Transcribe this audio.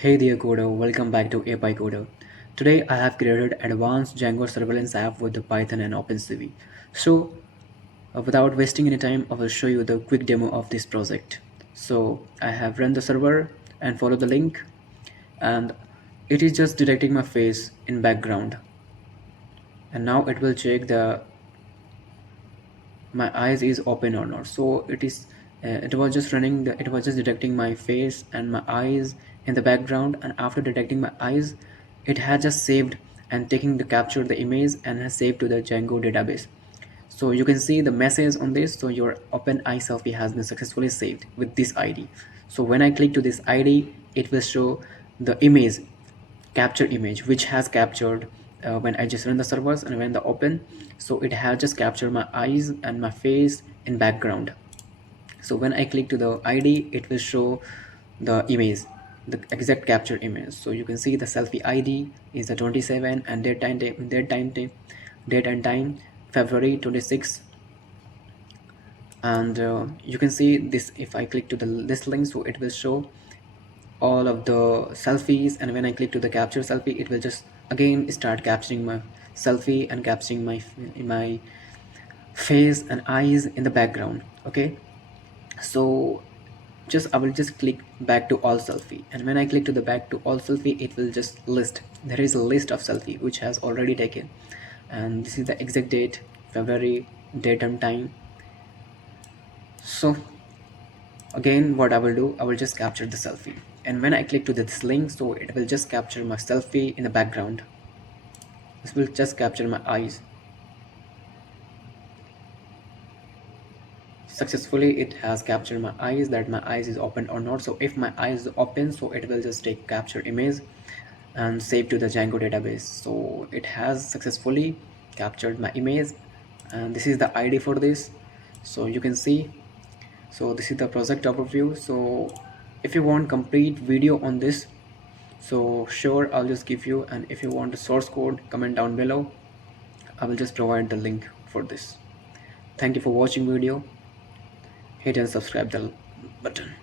Hey there coder, welcome back to API Coder. Today I have created advanced Django surveillance app with the Python and OpenCV. Without wasting any time, I will show you the quick demo of this project. So I have run the server and follow the link, and it is just detecting my face in background. And now it will check the my eyes is open or not. So it was just it was just detecting my face and my eyes in the background, and after detecting my eyes it had just saved and taking the capture the image and has saved to the Django database. So you can see the message on this. So your open eye selfie has been successfully saved with this ID. So when I click to this ID, it will show the image, capture image, which has captured when I just run the servers and when the open. So it has just captured my eyes and my face in background. So when I click to the ID, it will show the image, the exact capture image. So you can see the selfie ID is the 27 and date and time February 26, and you can see this. If I click to this link, so it will show all of the selfies, and when I click to the capture selfie, it will just again start capturing my selfie and capturing my face and eyes in the background. Okay, so I will just click back to all selfie, and when I click to the back to all selfie, it will just list. There is a list of selfie which has already taken, and this is the exact date, February, date and time. So again, what I will do, I will just capture the selfie, and when I click to this link, so it will just capture my selfie in the background. This will just capture my eyes. Successfully it has captured my eyes, that my eyes is open or not. So if my eyes is open, so it will just take capture image and save to the Django database. So it has successfully captured my image, and this is the ID for this. So you can see, so this is the project overview. So if you want complete video on this, so sure, I'll just give you, and if you want the source code, comment down below. I will just provide the link for this. Thank you for watching video. Hit and subscribe the button.